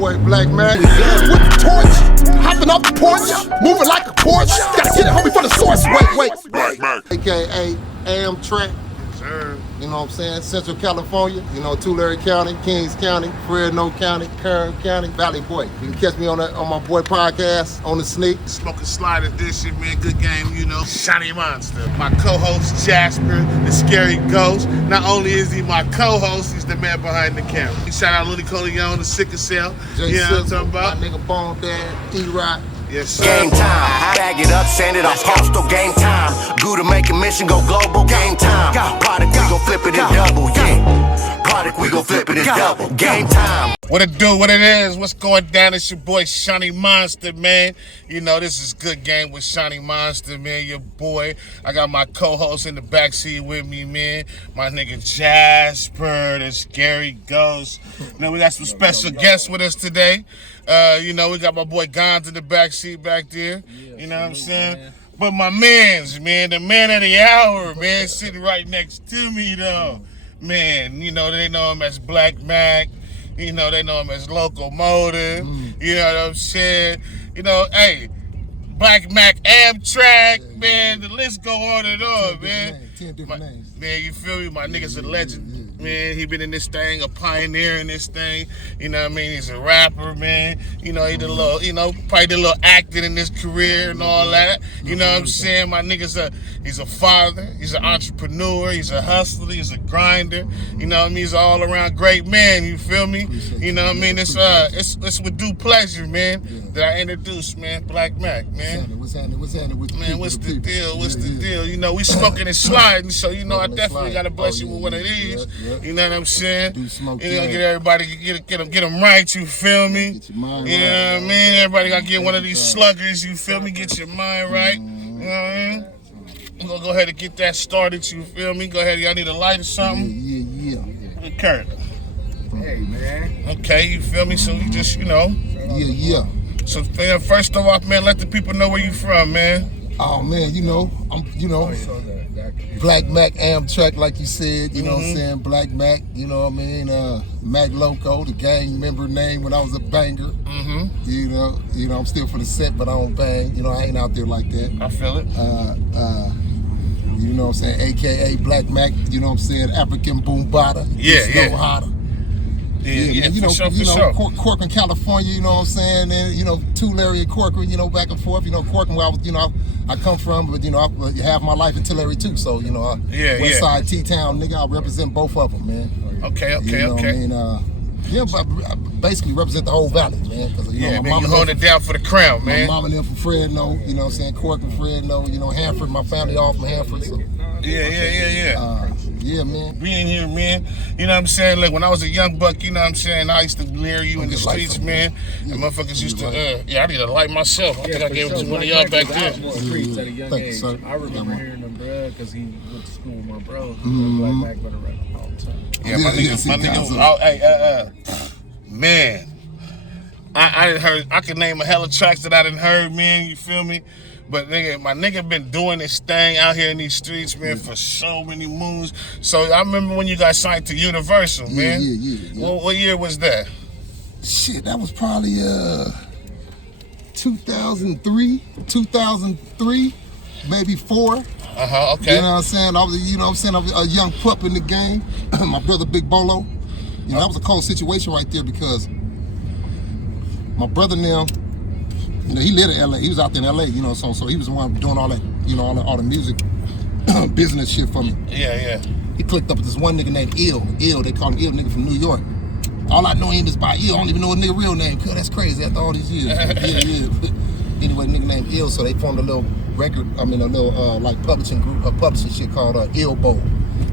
boy Black man. With the torch, hopping off the porch, moving like a Porsche. Gotta get it, homie, from the source. Wait. Black man. AKA Amtrak. You know what I'm saying? Central California, you know, Tulare County, Kings County, Fresno County, Kern County, Valley Boy. You can catch me on my boy podcast, OnThaSneak. Smoking slide edition, man. Good game, you know. Shawny Monsta. My co-host, Jasper, the scary ghost. Not only is he my co-host, he's the man behind the camera. Shout out Lily Coleon, the SICC. Jay You know what I'm Sizzle, talking about? my nigga Bone Dad, D-Rock. Yes, sir. Game time, bag it up, send it off postal. Game time, Gouda make a mission, go global. Game time, product we gon' flip it and double. Yeah, product we gon' flip it and double. Game time. What it do, what it is, what's going down? It's your boy Shawny Monsta, man. You know, this is Good Game with Shawny Monsta, man, your boy. I got my co-host in the backseat with me, man. My nigga Jasper, the scary ghost. You know, we got some special guests with us today. You know, we got my boy Gons in the backseat back there. You know what I'm saying? Man. But my mans, man, the man of the hour, man, sitting right next to me, though. Man, you know, they know him as Black Mac. You know, they know him as Locomotive. You know what I'm saying? You know, hey, Black Mac Amtrak, man, the list go on and on, man. 10 different names. Man, you feel me? My nigga's a legend. Man, he been in this thing, a pioneer in this thing. You know what I mean? He's a rapper, man. You know, he did a little, you know, probably did a little acting in his career and all that. You know what I'm saying? My nigga's he's a father, he's an entrepreneur, he's a hustler, he's a grinder. You know what I mean? He's an all-around great man, you feel me? You know what I mean? It's with due pleasure, man, that I introduced, man, Black Mac, man. What's happening with man, what's the deal? What's the deal? You know, we smoking and sliding, so you know I definitely gotta bless you with one of these. You know what I'm saying? Do smoke, you know, get everybody get them right. You feel me? Get your mind you know right. what I mean? Everybody gotta get one of these sluggers. You feel me? Get your mind right. You know what I mean? I'm gonna go ahead and get that started. You feel me? Go ahead. Y'all need a light or something? Yeah. Kurt. Hey, man. Okay, you feel me? So you just, you know. Yeah. So man, first of all, man, let the people know where you from, man. Oh man, Black Mac Amtrak, like you said, you know what I'm saying? Black Mac, you know what I mean? Mac Loco, the gang member name when I was a banger. You know, I'm still for the set, but I don't bang. You know, I ain't out there like that. I feel it. You know what I'm saying? AKA Black Mac, you know what I'm saying? African Boom Bada. Yeah. Hotter. Yeah, man, you know, Corcoran, California, you know what I'm saying, and you know, Tulare and Corcoran, you know, back and forth. You know, Corcoran, where I come from, but you know, I have my life in Tulare too. So you know, West Side T-Town, nigga, I represent both of them, man. Okay. You know what I mean, but I basically represent the whole valley, man. Cause you know, my mama you holding it down for the crown, man. My mama and them from Fresno, you know what I'm saying, Corcoran, Fresno, you know, Hanford, my family all from Hanford. So. Yeah, man. Being here, man. You know what I'm saying? Like when I was a young buck, you know what I'm saying? I used to leer you in the streets, man. And motherfuckers used to, I need a light myself. I think I gave it to one of y'all back there. At a young age. I remember hearing them, bro, because he went to school with my bro. Black Mac better rap all the time. Yeah, my nigga, man. I didn't heard, I could name a hella tracks that I didn't heard, man. You feel me? But nigga, my nigga been doing this thing out here in these streets, man, for so many moons. So I remember when you got signed to Universal, man. Yeah. What year was that? Shit, that was probably 2003, maybe 4. Okay. You know what I'm saying? I was a young pup in the game. My brother Big Bolo. You know, that was a cold situation right there because my brother now, you know, he lived in LA. He was out there in LA, you know, so he was the one doing all that, you know, all the music business shit for me. Yeah. He clicked up with this one nigga named Ill. They call him Ill, nigga from New York. All I know him is by Ill. I don't even know his nigga real name. Cause that's crazy after all these years. Yeah. Anyway, nigga named Ill, so they formed a little record, like publishing group, publishing shit called Ill Bowl.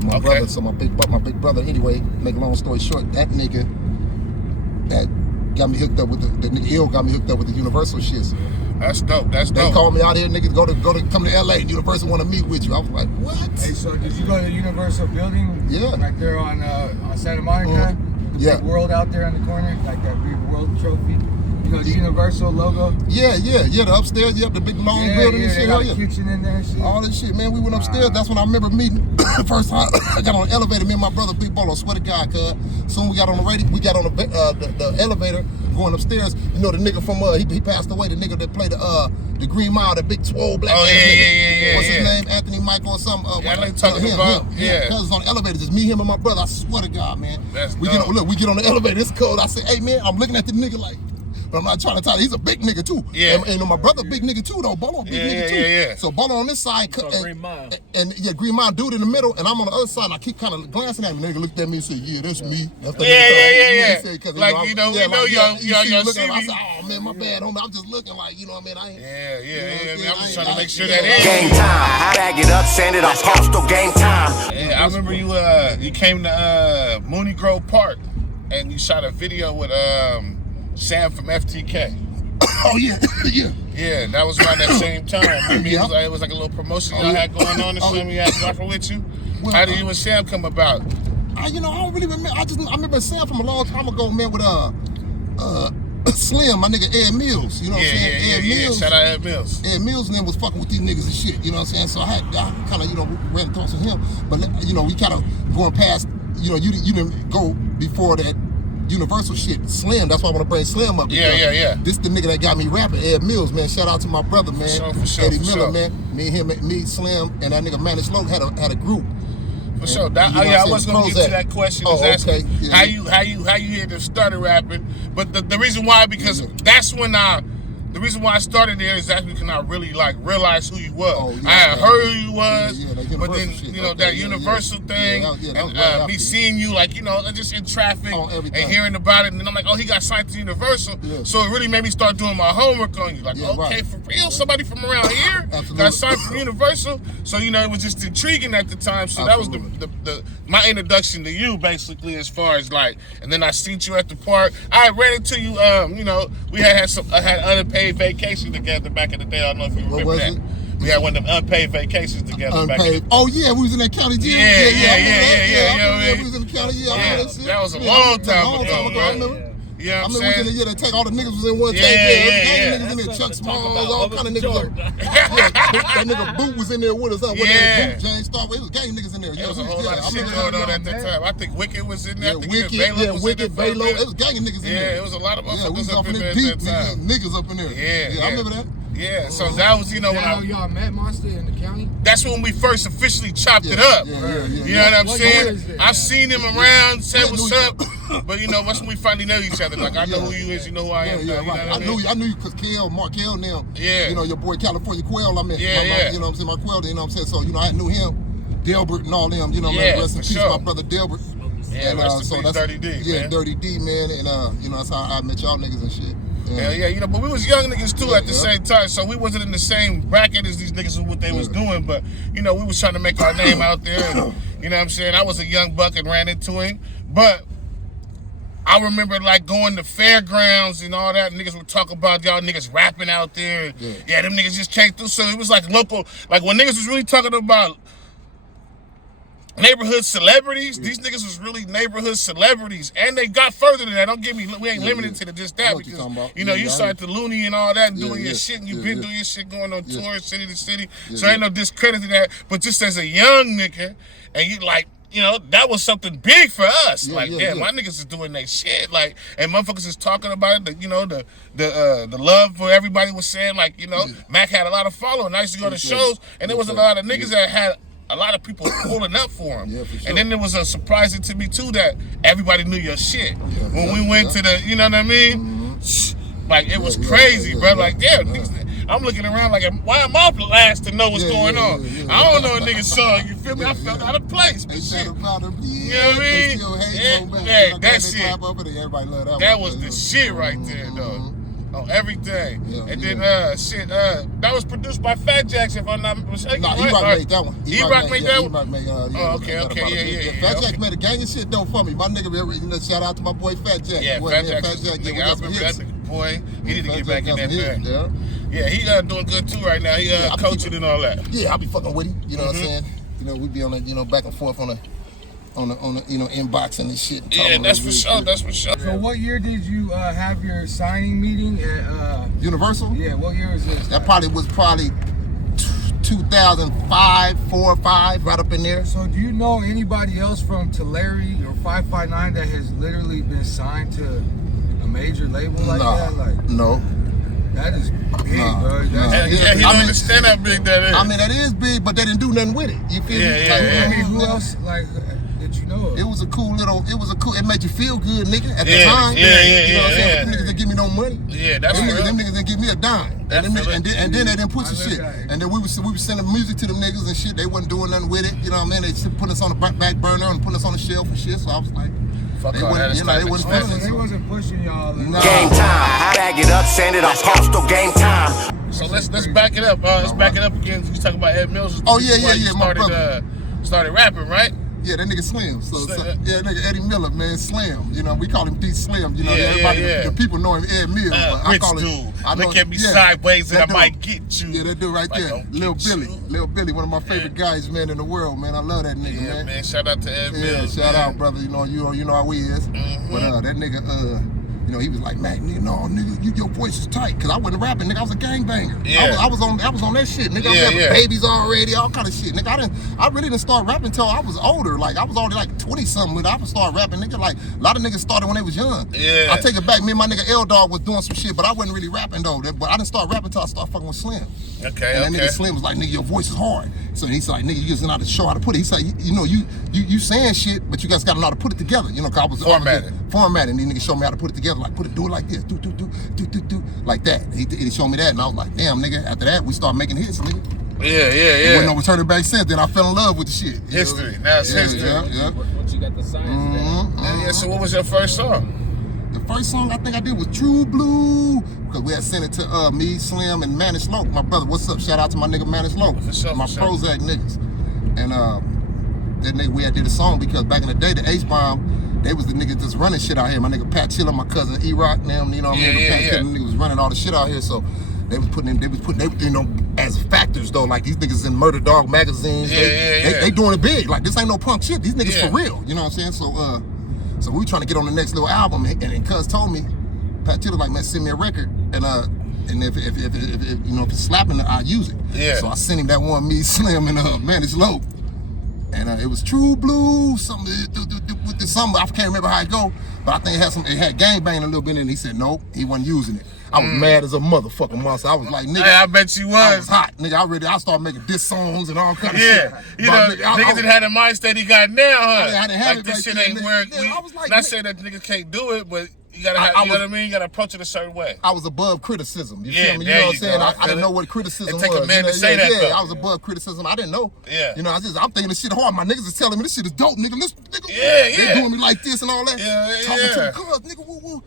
My brother, so my big brother, anyway, make a long story short, that nigga that got me hooked up with the nigga Ill got me hooked up with the Universal shit. That's dope. They called me out here, niggas come to LA. Universal want to meet with you. I was like, what? Hey, so did you go to the Universal building? Yeah. Back there on Santa Monica? Yeah. Big World out there on the corner, like that big World trophy. You know, the Universal logo? Yeah, the upstairs, the big long building and shit. They got a kitchen in there and shit. All this shit, man. We went upstairs. That's when I remember meeting first time. I got on the elevator, me and my brother, Big Bolo, swear to God, cuz. Soon we got on the radio, we got on the elevator going upstairs. You know the nigga from he passed away, the nigga that played the Green Mile, the big swole black ass nigga. Yeah. What's his name? Anthony Michael or something. I know talking about. Yeah. Cuz on the elevator, just me, him, and my brother. I swear to God, man. That's we get on the elevator, it's cold. I said, hey man, I'm looking at the nigga like, but I'm not trying to tell you, he's a big nigga too. Yeah. And my brother, big nigga too, though. Bolo, big nigga too. Yeah. So Bolo on this side, Green Mile. and Green Mile dude in the middle, and I'm on the other side, and I keep kind of glancing at him. Nigga looked at me and said, yeah, that's me. That's the Yeah. He said, Like, we know y'all see me. I said, oh man, my bad, homie. I'm just looking like, you know what I mean? Yeah. I'm just trying to make sure that is. Game time. Bag it up, send it off. Hostile game time. Yeah, I remember you came to Mooney Grove Park and you shot a video with Sam from FTK. Oh yeah. Yeah, that was around that same time. I mean, it was like a little promotion y'all had going on or something. You had rocking with you. How did you and Sam come about? I don't really remember. I remember Sam from a long time ago, man, with Slim, my nigga Ed Mills. You know what I'm saying? Ed Mills. Shout out Ed Mills. Ed Mills and them was fucking with these niggas and shit. You know what I'm saying? So I kind of ran talks with him, but we kind of going past. You didn't go before that Universal shit. Slim, that's why I want to bring Slim up. Yeah. This the nigga that got me rapping, Ed Mills, man. Shout out to my brother, man. For sure, Eddie Miller, man. Me, Slim, and that nigga Managed Low had a group. For sure. I was gonna get to that question. Okay. How you had to started rapping, but the reason why, because that's when the reason why I started there is actually because I really realized who you was. I had heard who you was, but then that Universal thing, and me seeing you just in traffic and hearing about it, and then I'm like, oh, he got signed to Universal, so it really made me start doing my homework on you. Like, okay, for real, somebody from around here got signed from Universal, so it was just intriguing at the time. So that was my introduction to you, basically, as far as and then I seen you at the park. I ran into you. We had unpaid vacation together back in the day. I don't know if you remember that. We had one of them unpaid vacations together back in the day. Oh yeah, we was in that county jail. Yeah. We was in the county jail. That was a long time ago, bro. Yeah, I remember we was in there, they take all the niggas was in one take. Niggas in there, Chuck Smalls, all kind of niggas. That nigga Boot was in there with us. Boot, James Starway, it was gang niggas in there. There was a whole lot of shit going on at that time. I think Wicked was in there. Wicked, Velo. It was gang niggas in there. Yeah, it was a lot of motherfuckers up in there at that time. Niggas up in there. Yeah, I remember that. Yeah, so that was, when y'all met Monsta in the county? That's when we first officially chopped it up. You know what I'm saying? I've seen him around, said what's up, but once we finally know each other, I know who you is, you know who I am. I knew you because Mark Kell now. Yeah. Your boy California Quell, I met. Yeah. You know what I'm saying? My Quell, you know what I'm saying? So, I knew him, Delbert and all them, rest in peace, my brother Delbert. Yeah, rest in peace, Dirty D, man. Dirty D, man, and that's how I met y'all niggas and shit. Yeah, but we was young niggas too at the same time, so we wasn't in the same bracket as these niggas with what they was doing, but we was trying to make our name out there, and you know what I'm saying? I was a young buck and ran into him, but I remember going to fairgrounds and all that, and niggas would talk about y'all niggas rapping out there, and them niggas just came through, so it was local, when niggas was really talking about neighborhood celebrities, these niggas was really neighborhood celebrities, and they got further than that. Don't get me, we ain't limited to just that, because you started to Looney and all that and doing your shit, and you been doing your shit, going on tours city to city, so ain't no discredit to that, but just as a young nigga, and you that was something big for us. My niggas is doing their shit, and motherfuckers is talking about it. The love for everybody was saying, Mac had a lot of following. I used to go to shows, and there was a lot of niggas that had a lot of people pulling up for him. And then there was a surprising to me too that everybody knew your shit. When we went to the, you know what I mean? It was crazy, bro. I'm looking around why am I last to know what's going on? I don't know a nigga's song, you feel me? I felt out of place, but shit. You know what I mean? That shit. That was the shit right there, though. On everything. And then that was produced by Fat Jackson, if I'm not mistaken. Nah, E-Rock made that one. E-Rock made that one? E-Rock made okay, Fat Jack made a gang of shit though for me. My nigga, shout out to my boy Fat Jack. Yeah, Fat Jack. I remember that nigga, boy. He need to get back in that bag. Yeah, he doing good too right now. He coaching and all that. Yeah, I be fucking with him. You know what I'm saying? We be on that, back and forth on you know, inboxing and shit. Yeah, that's for sure. That's for sure. So what year did you have your signing meeting at Universal? Yeah, what year is this? That was probably 2005, 4 or 5, right up in there. So do you know anybody else from Tulare or 559 that has literally been signed to a major label like that? Like, no. That is big, bro. Yeah, he don't understand how big that is. I mean, that is big, but they didn't do nothing with it. You feel me? I mean, who else, like, did you know of? It was a cool, it made you feel good, nigga, at the time. You know what I'm saying? Them niggas didn't give me no money. Yeah, that's real. Them niggas didn't give me a dime. And then they didn't push the shit. And then we was sending music to them niggas and shit. They wasn't doing nothing with it. You know what I mean? They just put us on the back burner and put us on the shelf and shit. So I was like, they wasn't pushing y'all. Game time. Bag it up, send it off. Hostile game time. So let's back it up. Let's back it up again. You talking about Ed Mills? Oh yeah. My brother started rapping, right? Yeah, that nigga Slim. So yeah, nigga Eddie Miller, man, Slim. You know, we call him D Slim. You know, everybody, the people know him Ed Mills. But I call him. Look at me sideways and I might get you. Yeah, that dude right there, Lil Billy, one of my favorite guys, man, in the world, man. I love that nigga, man. Man, shout out to Ed Mills. Yeah, shout out, brother. You know how he is. But that nigga, you know, he was like, man, nigga, no, nigga, your voice is tight. Cause I wasn't rapping, nigga. I was a gangbanger. Yeah. I was on that shit, nigga. I was having babies already, all kind of shit, nigga. I really didn't start rapping until I was older. Like I was already like 20 something when I started rapping, nigga. Like a lot of niggas started when they was young. Yeah. I take it back. Me and my nigga L Dog was doing some shit, but I wasn't really rapping though. But I didn't start rapping until I started fucking with Slim. Okay. And that nigga Slim was like, nigga, your voice is hard. So he's like, nigga, you just know how to show how to put it. He's like, you know, you saying shit, but you guys gotta know how to put it together. You know, cause I was formatting. And these niggas showed me how to put it together. Like, do it like this, do, like that. He showed me that, and I was like, damn, nigga. After that, we started making hits, nigga. Yeah. When no returning back since, then I fell in love with the shit. History. Now it's history. Yeah. What you got the science Yeah. So what was your first song? The first song I think I did was True Blue, because we had sent it to me, Slim, and Manish Loke, my brother. What's up? Shout out to my nigga Manish Loke, my Prozac niggas. And then we had did a song because back in the day, the H-Bomb, they was the niggas that's running shit out here. My nigga Pat Chilla, my cousin E-Rock, them, you know what I mean? Pat Chilla, niggas was running all the shit out here, so they was putting, you know, as factors though, like these niggas in Murder Dog magazines, they doing it big. Like this ain't no punk shit. These niggas for real, you know what I'm saying? So we trying to get on the next little album, and Cuz told me, Pat Chilla like, man, send me a record, and if you know if it's slapping, I'll use it. Yeah. So I sent him that one, me, Slim, and Manish Loke, and it was True Blue, something with the something. I can't remember how it go, but I think it had gangbang a little bit in it. And he said no, he wasn't using it. I was mad as a motherfucking monster. I was like, nigga. Hey, I bet you was. I was hot, nigga. I started making diss songs and all kind of shit. You know, niggas didn't have the mind state he got now, huh? I didn't have like it this right shit ain't work. I was like, not saying that niggas can't do it, but you gotta have, you know what I mean? You gotta approach it a certain way. I was above criticism. You feel me? You know what I'm saying? I didn't know what criticism was. It take a man to say that. Yeah, I was above criticism. I didn't know. Yeah. You know, I'm thinking this shit hard. My niggas is telling me this shit is dope, nigga. Listen, nigga. They doing me like this and all that. Talking to the cuz, nigga, woo.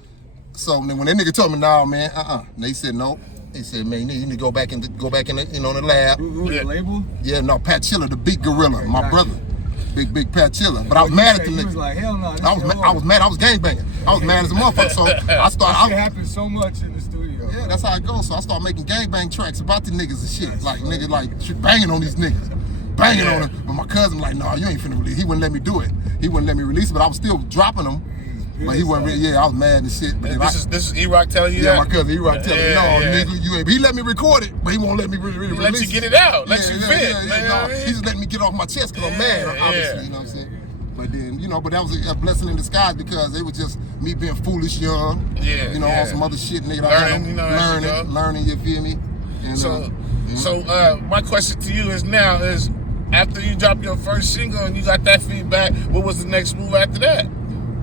So when that nigga told me, nah, man, they said no. They said, man, you need to go back in the you know, in the lab. Who the label? Yeah, no, Pat Chilla, the beat gorilla, my brother. Big Pat Chilla. But I was mad at the nigga. He was like, hell no. I was mad. I was gangbanging. I was mad as a motherfucker. So I started. It happened so much in the studio. Yeah, that's how it goes. So I started making gangbang tracks about the niggas and shit. Like niggas like banging on these niggas. Banging on them. But my cousin like, nah, you ain't finna release. He wouldn't let me do it. He wouldn't let me release it, but I was still dropping them. But he wasn't really, I was mad and shit. But this is E-Rock telling you that? Yeah, my cousin E-Rock telling me, no, nigga, you ain't. He let me record it, but he won't let me release it. Let you get it out. Let you vent. No, he just letting me get off my chest because I'm mad, obviously, you know what I'm saying? But then, you know, but that was a blessing in disguise because it was just me being foolish young. You know, all some other shit, nigga. Learning, you feel me? And, so my question to you is now is, after you drop your first single and you got that feedback, what was the next move after that?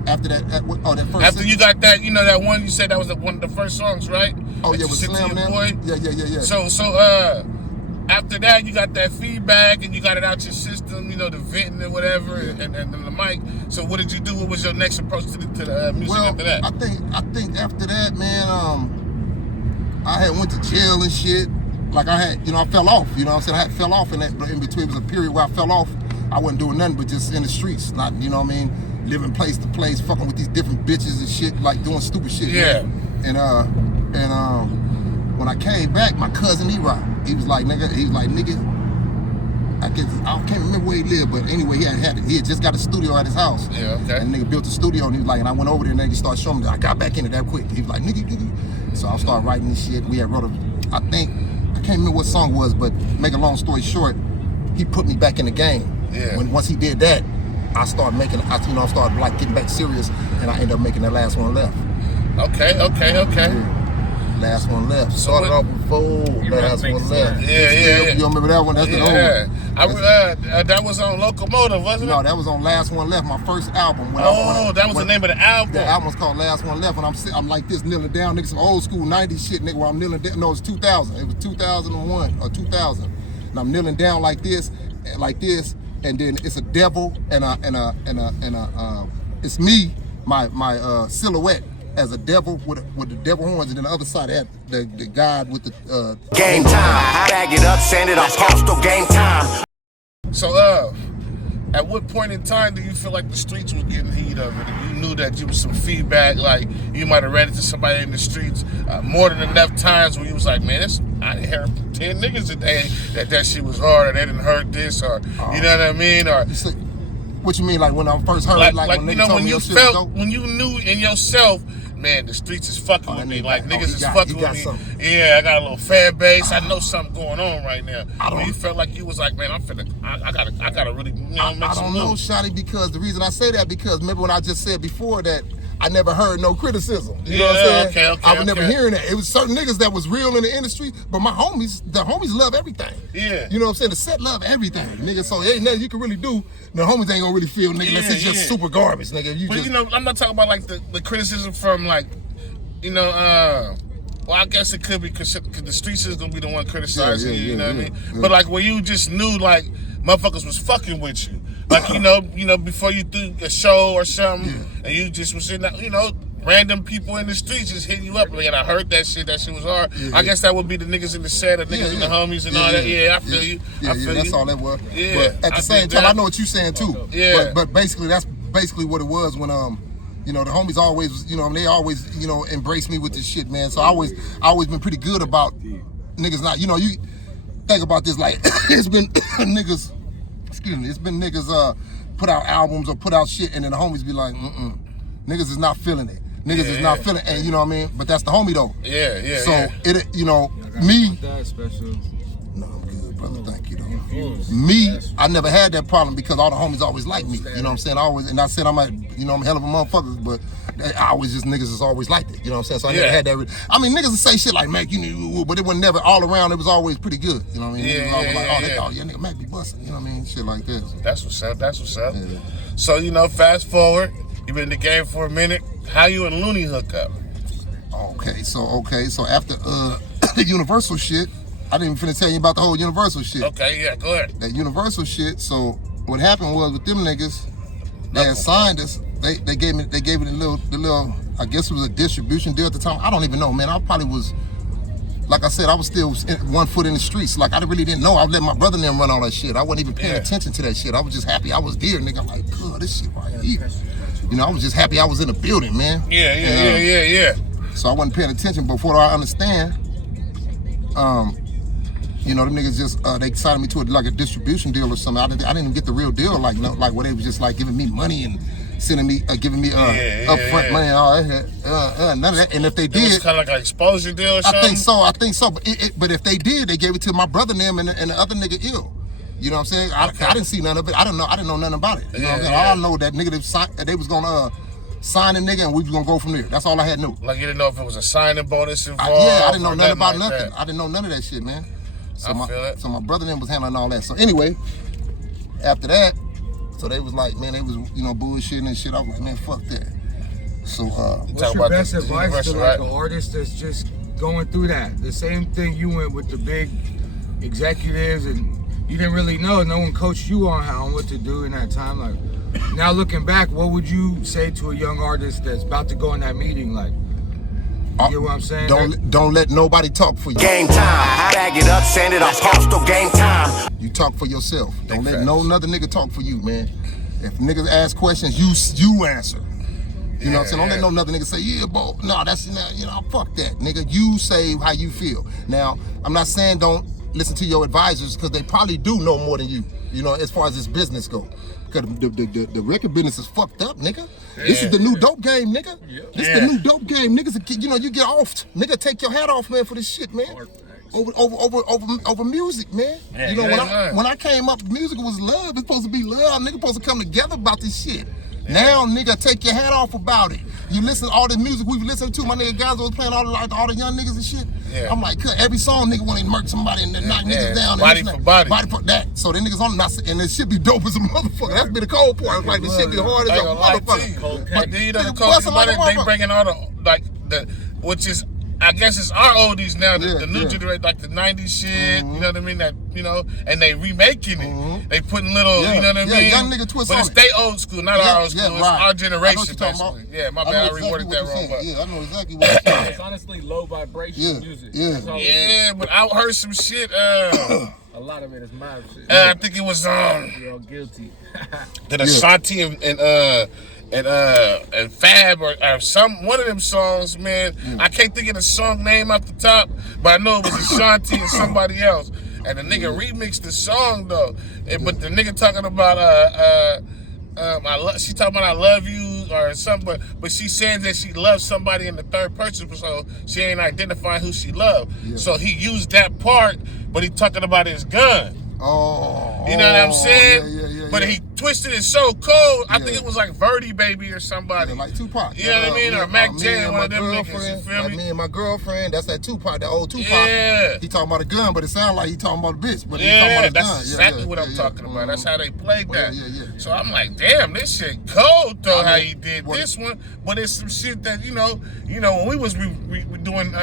After that, that first. After you got that, you know, that one you said that was one of the first songs, right? Oh yeah, with Slim, man. Yeah. So after that, you got that feedback and you got it out your system, you know, the venting and whatever, and the mic. So what did you do? What was your next approach to the music after that? I think after that, man, I had went to jail and shit. Like I had, you know, I fell off. You know what I'm saying? I had fell off in between. It was a period where I fell off. I wasn't doing nothing but just in the streets, not, you know what I mean, living place to place, fucking with these different bitches and shit, like doing stupid shit. Yeah. And when I came back, my cousin E-Rock, he was like, nigga, I can't remember where he lived, but anyway, he had just got a studio at his house. Yeah, okay. And nigga built a studio, and he was like, and I went over there, and nigga started showing me. I got back in it that quick. He was like, nigga. So I started writing this shit. We had wrote I can't remember what song it was, but make a long story short, he put me back in the game. Yeah. Once he did that, I started I started like getting back serious, and I ended up making that Last One Left. Okay. Yeah. Last One Left. Started off with Last One Left. Yeah. You remember that one? That's the old one. That was on Locomotive, wasn't it? No, that was on Last One Left, my first album. That was the name of the album. The album was called Last One Left. When I'm like this, kneeling down, nigga, some old school 90s shit, nigga, where I'm kneeling down. No, it was 2000. It was 2001 or 2000. And I'm kneeling down like this, and then it's a devil and it's me, my silhouette as a devil with the devil horns, and then the other side had the god with the Game time. Bag it up, send it off. Postal game time. So, at what point in time do you feel like the streets was getting heat of it? You knew that you was some feedback, like you might have ran into somebody in the streets more than enough times where you was like, man, I didn't hear 10 niggas today that shit was hard, or they didn't heard this, or you know what I mean, or. What you mean, like when I first heard it, like when you niggas know, told when me you your shit felt, was when you knew in yourself, man, the streets is fucking with me. Like niggas is fucking with me. Something. Yeah, I got a little fan base. I know something going on right now. When you felt like you was like, man, I gotta really, make I don't some know, moves. Shawny, because the reason I say that, because remember when I just said before that I never heard no criticism. You know what I'm saying? Okay, I was never hearing that. It was certain niggas that was real in the industry, but the homies love everything. Yeah. You know what I'm saying? The set love everything, nigga. So ain't nothing you can really do. The homies ain't gonna really feel, nigga, unless it's just super garbage, nigga. You know, I'm not talking about like the criticism from like, you know, well, I guess it could be because the streets is gonna be the one criticizing you. You know what I mean? Yeah. But like when you just knew like motherfuckers was fucking with you, like you know before you do a show or something, and you just was sitting, you know, random people in the streets just hitting you up. Like, and I heard that shit was hard. I guess that would be the niggas in the set, the niggas and the homies and all that. Yeah, I feel you. I feel that's you. all that was. Yeah, but at the same time, I know what you're saying too. Yeah. But basically, that's basically what it was when you know, the homies always, you know, they always, you know, embrace me with this shit, man. So I always been pretty good about niggas not, you know, you think about this, like, it's been niggas, it's been niggas put out albums or put out shit, and then the homies be like, niggas is not feeling it. Niggas is not feeling it, and you know what I mean? But that's the homie though. Yeah. So it, you know, me. Special. No, I'm good, brother. Thank you, though. Me, I never had that problem because all the homies always liked me. You know what I'm saying? I said I'm a hell of a motherfucker, but I always just niggas is always liked it. You know what I'm saying? So I never had that. I mean, niggas would say shit like Mac, you know, but it was never all around. It was always pretty good. You know what I mean? It was always like, yeah, nigga Mac be busting. You know what I mean? Shit like that. So. That's what's up. Yeah. So you know, fast forward, you been in the game for a minute. How you and Looney hook up? Okay, so after the Universal shit, I didn't even finna tell you about the whole Universal shit. Okay, yeah, go ahead. That Universal shit. So what happened was with them niggas, they had signed us. They gave me the little. I guess it was a distribution deal at the time. I don't even know, man. I probably was, like I said, I was still 1 foot in the streets. Like I really didn't know. I let my brother and them run all that shit. I wasn't even paying attention to that shit. I was just happy I was there, nigga. I'm like, God, this shit right here. You know, I was just happy I was in the building, man. Yeah. So I wasn't paying attention, but before I understand, you know, them niggas just they signed me to a distribution deal or something. I didn't even get the real deal, like where they was just like giving me money and sending me, giving me upfront money and all that. None of that. And if they did, it was kind of like an exposure deal or something. I think so. But if they did, they gave it to my brother and them and the other nigga ill. You know what I'm saying? I didn't see none of it. I didn't know nothing about it. You know what I'm saying? All I know that nigga they was gonna sign a nigga and we was gonna go from there. That's all I had knew. Like you didn't know if it was a signing bonus involved. I didn't know nothing about like nothing. That. I didn't know none of that shit, man. So I feel it. So my brother and them was handling all that. So anyway, after that, so they was like, man, they was, you know, bullshitting and shit. I was like, man, fuck that. So what's your best advice to like an artist that's just going through that? The same thing you went with the big executives and you didn't really know. No one coached you on what to do in that time. Like now looking back, what would you say to a young artist that's about to go in that meeting? Like, you get what I'm saying? Don't let nobody talk for you. Game time. Bag it up, send it off. Postal game time. You talk for yourself. Don't let no other nigga talk for you, man. If niggas ask questions, you answer. You know what I'm saying? Don't let no another nigga say, yeah, bro. No, that's not, you know, fuck that. Nigga, you say how you feel. Now, I'm not saying don't listen to your advisors because they probably do know more than you. You know, as far as this business go. Because the record business is fucked up, nigga. Yeah. This is the new dope game, nigga. Yeah. This is the new dope game. Niggas, you know, you get off. Nigga, take your hat off, man, for this shit, man. Over music, man. Yeah, you know, when I came up, music was love. It's supposed to be love. Nigga supposed to come together about this shit. Yeah. Now, nigga, take your hat off about it. You listen to all the music we've listened to. My nigga guys was playing all the young niggas and shit. Yeah. I'm like, every song nigga want to murk somebody and knock niggas down. Body for body. Body for that. So the niggas on the and it should be dope as a motherfucker. That's been the cold part. Like the shit be hard as a motherfucker. But then you know the cold part, they bringing all the which is. I guess it's our oldies now, the new generation, like the 90s shit, you know what I mean? That, you know, and they remaking it. They putting little, you know what I mean? Young nigga twist but on it's they old school, not our old school. It's our generation, basically. Yeah, my bad, I reworded that wrong. But yeah, I know exactly what you're saying. It's honestly low vibration music. Yeah, but I heard some shit. A lot of it is my shit. I think it was You're all guilty. That Ashanti and Fab or one of them songs, man. I can't think of the song name off the top, but I know it was Ashanti and somebody else. And the nigga remixed the song though. But the nigga talking about she talking about I love you or something, but she saying that she loves somebody in the third person, so she ain't identifying who she loved. Yeah. So he used that part, but he talking about his gun. Oh, you know what I'm saying? Yeah, but he twisted it so cold. I think it was like Verdi Baby or somebody. Yeah, like Tupac. You know what I mean? Or Mac J, one of them niggas. You feel me? Me and my girlfriend. That's that Tupac, that old Tupac. Yeah. He talking about a gun, but it sounds like he talking about a bitch. But he talking about a gun. That's exactly what I'm talking about. That's how they played that. Yeah. So I'm like, damn, this shit cold though. How he did this one, but it's some shit that you know when we was doing